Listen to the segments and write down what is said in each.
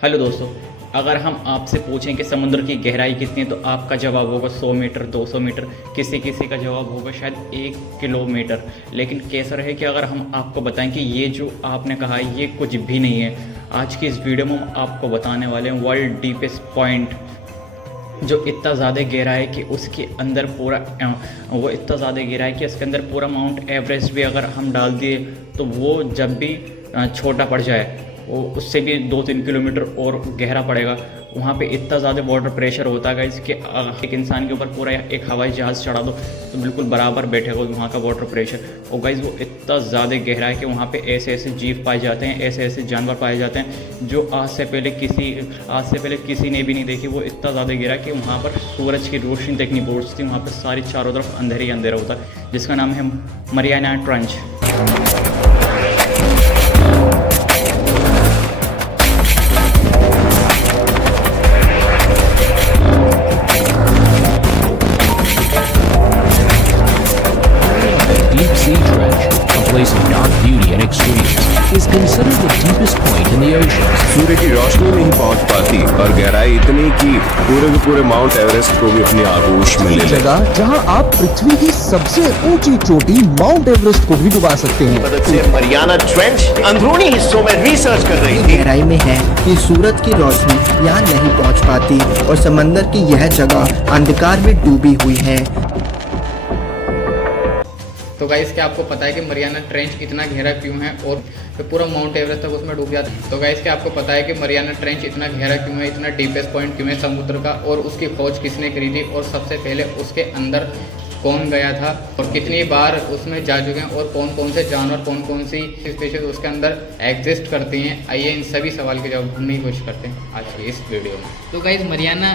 Hello दोस्तों, अगर हम आपसे पूछें कि समुद्र की गहराई कितनी है तो आपका जवाब होगा 100 मीटर, 200 मीटर, किसी किसी का जवाब होगा शायद 1 किलोमीटर। लेकिन कैसा रहे कि अगर हम आपको बताएं कि ये जो आपने कहा है ये कुछ भी नहीं है। आज की इस वीडियो में हम आपको बताने वाले हैं वर्ल्ड डीपेस्ट पॉइंट, जो इतना ज़्यादा गहरा है कि उसके अंदर पूरा वो इतना ज़्यादा गहरा है कि उसके अंदर पूरा माउंट एवरेस्ट भी अगर हम डाल दिए तो वो जब भी छोटा पड़ जाए वो उससे भी 2-3 किलोमीटर और गहरा पड़ेगा। वहाँ पे इतना ज़्यादा वाटर प्रेशर होता है कि एक इंसान के ऊपर पूरा एक हवाई जहाज़ चढ़ा दो तो बिल्कुल बराबर बैठेगा वहाँ का वाटर प्रेशर। और गाइस वो इतना ज़्यादा गहरा है कि वहाँ पे ऐसे ऐसे जीव पाए जाते हैं, ऐसे ऐसे जानवर पाए जाते हैं जो आज से पहले किसी ने भी नहीं देखी। वो इतना ज़्यादा गहरा है कि वहाँ पर सूरज की रोशनी तक नहीं पहुँचती। वहाँ पर सारी चारों तरफ अंधेरे ही अंधेरा होता है, जिसका नाम है Mariana trench. Place of dark beauty and extremes, is considered the deepest point in the oceans. सूर्य की रोशनी नहीं पहुंच पाती और गहराई इतनी कि पूरे के पूरे माउंट एवरेस्ट को भी अपनी आगोश में ले ले। जगह जहां आप पृथ्वी की सबसे ऊंची चोटी माउंट एवरेस्ट को भी डुबा सकते हैं। मदद से मरियाना ट्रेंच अंदरूनी हिस्सों में रिसर्च कर रही थी। गहराई में है कि सूरज की रोशनी यहाँ नहीं पहुँच पाती और समंदर की यह जगह अंधकार में डूबी हुई है। तो गाइस क्या आपको पता है कि मरियाना ट्रेंच इतना गहरा क्यों है और फिर पूरा माउंट एवरेस्ट तक उसमें डूब जाता है? तो गाइस क्या आपको पता है कि मरियाना ट्रेंच इतना गहरा क्यों है, इतना डीपेस्ट पॉइंट क्यों है समुद्र का, और उसकी खोज किसने करी थी, और सबसे पहले उसके अंदर कौन गया था और कितनी बार उसमें जा चुके हैं, और कौन कौन से जानवर, कौन कौन सी स्पीशीज उसके अंदर एग्जिस्ट करती हैं? आइए इन सभी सवाल के जवाब ढूंढने की कोशिश करते हैं आज की इस वीडियो में। तो गाइस मरियाना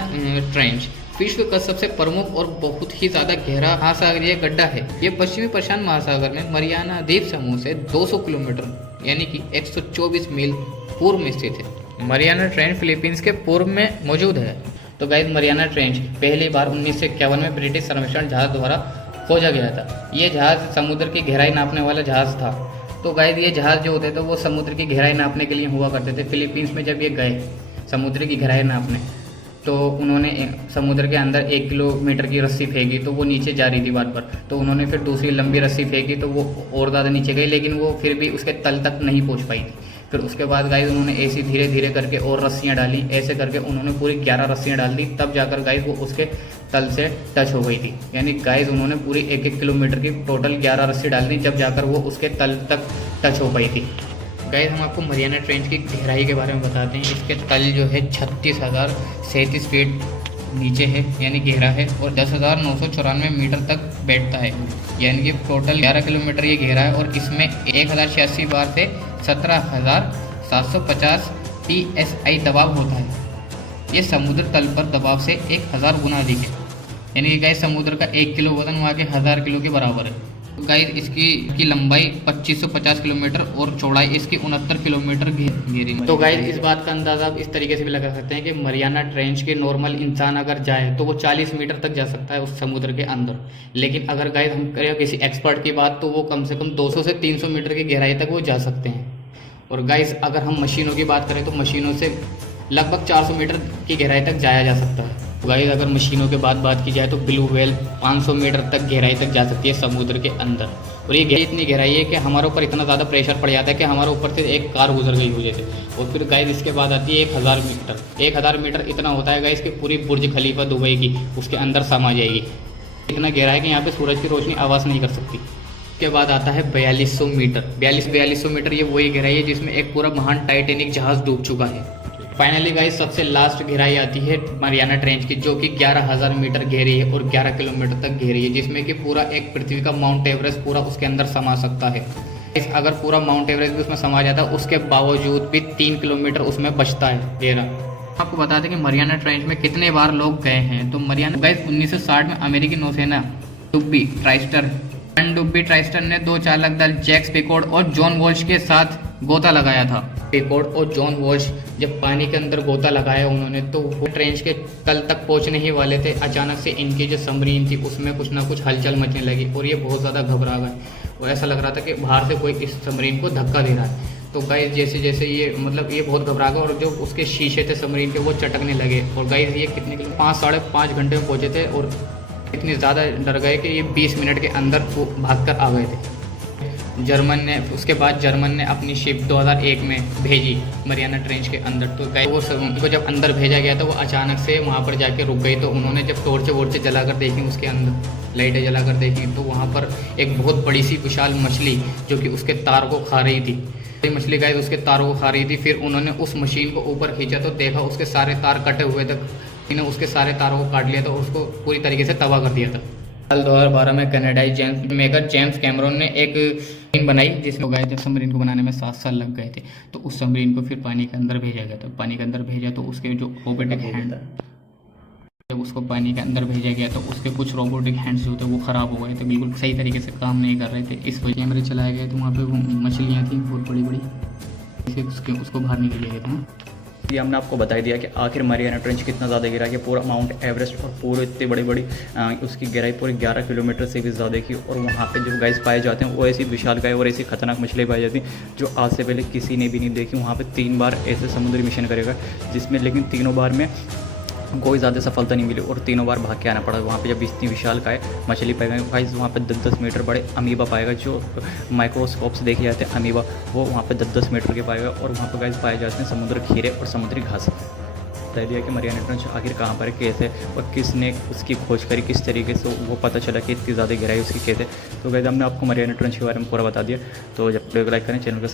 ट्रेंच विश्व का सबसे प्रमुख और बहुत ही ज्यादा गहरा महासागरीय गड्ढा है। ये पश्चिमी प्रशांत महासागर में मरियाना द्वीप समूह से 200 किलोमीटर यानी कि 124 मील पूर्व में स्थित है। मरियाना ट्रेंच फिलीपींस के पूर्व में मौजूद है। तो गाइस मरियाना ट्रेंच पहली बार 1951 में ब्रिटिश सर्वेक्षण जहाज द्वारा खोजा गया था। ये जहाज समुद्र की गहराई नापने वाला जहाज था। तो गाइस ये जहाज जो होते थे वो समुद्र की गहराई नापने के लिए हुआ करते थे। फिलीपींस में जब ये गए समुद्र की गहराई नापने तो उन्होंने समुद्र के अंदर 1 किलोमीटर की रस्सी फेंकी तो वो नीचे जा रही थी बार बार। तो उन्होंने फिर दूसरी लंबी रस्सी फेंकी तो वो और ज़्यादा नीचे गई, लेकिन वो फिर भी उसके तल तक नहीं पहुंच पाई थी। फिर उसके बाद गाइस उन्होंने ऐसी धीरे धीरे करके और रस्सियाँ डाली, ऐसे करके उन्होंने पूरी 11 रस्सियाँ डाल दी, तब जाकर गाइस वो उसके तल से टच हो गई थी। यानी गाइस उन्होंने पूरी 1-1 किलोमीटर की टोटल 11 रस्सी डाल दी, जब जाकर वो उसके तल तक टच हो पाई थी। गाइस हम आपको मरियाना ट्रेंच की गहराई के बारे में बताते हैं। इसके तल जो है 36,037 फीट नीचे है यानी गहरा है, और 10,994 मीटर तक बैठता है, यानी कि टोटल 11 किलोमीटर ये गहरा है। और इसमें 1086 बार से 17,750 PSI दबाव होता है। ये समुद्र तल पर दबाव से 1000 गुना अधिक है, यानी कि गाइस समुद्र का 1 किलो वजन वहाँ के 1000 किलो के बराबर है। तो गाइस इसकी लंबाई 2550 किलोमीटर और चौड़ाई इसकी 69 किलोमीटर गहरी है। तो गाइस इस बात का अंदाज़ा आप इस तरीके से भी लगा सकते हैं कि मरियाना ट्रेंच के नॉर्मल इंसान अगर जाए तो वो 40 मीटर तक जा सकता है उस समुद्र के अंदर। लेकिन अगर गाइस हम करें किसी एक्सपर्ट की बात तो वो कम से कम 200 से 300 मीटर की गहराई तक वो जा सकते हैं। और गाइस अगर हम मशीनों की बात करें तो मशीनों से लगभग 400 मीटर की गहराई तक जाया जा सकता है। गाइस अगर मशीनों के बात की जाए तो ब्लू व्हेल 500 मीटर तक गहराई तक जा सकती है समुद्र के अंदर। और ये गहराई इतनी गहराई है कि हमारे ऊपर इतना ज़्यादा प्रेशर पड़ जाता है कि हमारे ऊपर से एक कार गुजर गई हो जैसे। और फिर गाइस इसके बाद आती है 1000 मीटर। 1000 मीटर इतना होता है गाइस कि पूरी बुर्ज खलीफा दुबई की उसके अंदर समा जाएगी। इतना गहरा है कि यहाँ पर सूरज की रोशनी आवाज़ नहीं कर सकती। उसके बाद आता है 4200 मीटर। 4200 मीटर ये वही गहराई है जिसमें एक पूरा महान टाइटेनिक जहाज़ डूब चुका है। फाइनली गाइस सबसे लास्ट गहराई आती है मरियाना ट्रेंच की, जो कि 11,000 मीटर गहरी है और 11 किलोमीटर तक गहरी है, जिसमें कि पूरा एक पृथ्वी का माउंट एवरेस्ट पूरा उसके अंदर समा सकता है। अगर पूरा माउंट एवरेस्ट भी उसमें समा जाता है उसके बावजूद भी 3 किलोमीटर उसमें बचता है गहरा। आपको बता दें कि मरियाना ट्रेंच में कितने बार लोग गए हैं। तो मरियाना गाइस 1960 में अमेरिकी नौसेना डुब्बी ट्राइस्टर ने 2 चालक दल जैक्स पिकोर्ड और जॉन वॉल्श के साथ गोता लगाया था। पिकोर्ड और जॉन वॉल्श जब पानी के अंदर गोता लगाया उन्होंने तो वो ट्रेंच के तल तक पहुंचने ही वाले थे। अचानक से इनकी जो सबमरीन थी उसमें कुछ ना कुछ हलचल मचने लगी और ये बहुत ज़्यादा घबरा गए और ऐसा लग रहा था कि बाहर से कोई इस सबमरीन को धक्का दे रहा है। तो गाइस जैसे जैसे ये मतलब ये बहुत घबरा गया और जो उसके शीशे थे सबमरीन के वो चटकने लगे। और गाइस ये कितने किलो 5-5.5 घंटे में पहुँचे थे और इतने ज़्यादा डर गए कि ये 20 मिनट के अंदर वो भागकर आ गए थे। उसके बाद जर्मन ने अपनी शिप 2001 में भेजी मरियाना ट्रेंच के अंदर। तो गाइस वो उनको जब अंदर भेजा गया तो वो अचानक से वहाँ पर जाके रुक गई। तो उन्होंने जब टॉर्च जलाकर देखी, उसके अंदर लाइटें जलाकर देखी, तो वहाँ पर एक बहुत बड़ी सी विशाल मछली जो कि उसके तार को खा रही थी। ये मछली गाइस उसके तारों को खा रही थी। फिर उन्होंने उस मशीन को ऊपर खींचा तो देखा उसके सारे तार कटे हुए थे। इन्होंने उसके सारे तारों को काट लिया, तो उसको पूरी तरीके से तबाह कर दिया था। साल 2012 में कनाडाई जेम्स कैमरन ने एक सबमरीन बनाई जिसमें गए, जब सबमरीन को बनाने में 7 साल लग गए थे। तो उस सबमरीन को फिर पानी के अंदर भेजा गया। तो पानी के अंदर भेजा तो उसके जो रोबोटिक हैंड, जब उसको पानी के अंदर भेजा गया तो उसके कुछ रोबोटिक हैंड्स जो थे वो ख़राब हो गए थे, बिल्कुल सही तरीके से काम नहीं कर रहे थे। इस वजह कैमरे चलाए गए तो वहाँ पे मछलियाँ थी बहुत बड़ी बड़ी, उसको बाहर निकले गए थे। ये हमने आपको बता दिया कि आखिर मरियाना ट्रेंच कितना ज़्यादा गिरा कि पूरा माउंट एवरेस्ट और पूरे इतने बड़ी बड़ी उसकी गहराई पूरी 11 किलोमीटर से भी ज़्यादा की। और वहाँ पे जो गाइस पाए जाते हैं वो ऐसी विशालकाय और ऐसी खतरनाक मछली पाई जाती हैं जो आज से पहले किसी ने भी नहीं देखी। वहाँ पे 3 बार ऐसे समुद्री मिशन करेगा जिसमें लेकिन तीनों बार में कोई ज़्यादा सफलता नहीं मिली और तीनों बार भाग के आना पड़ा। वहाँ पे जब इतनी विशाल काय मछली पाएगा गाइस, वहाँ पे 10-10 मीटर बड़े अमीबा पाएगा जो माइक्रोस्कोप से देखे जाते हैं अमीबा, वो वहाँ पे 10-10 मीटर के पाएगा। और वहाँ पे गाइस पाए जाते हैं समुद्र खीरे और समुद्री घास। बता दिया कि मरियाना ट्रेंच आखिर कहाँ पर है, कैसे और किसने उसकी खोज करी, किस तरीके से वो पता चला कि इतनी ज़्यादा गहराई उसकी कैसे। तो गाइस हमने आपको मरियाना ट्रेंच के बारे में पूरा बता दिया। तो जब वीडियो को लाइक करें, चैनल को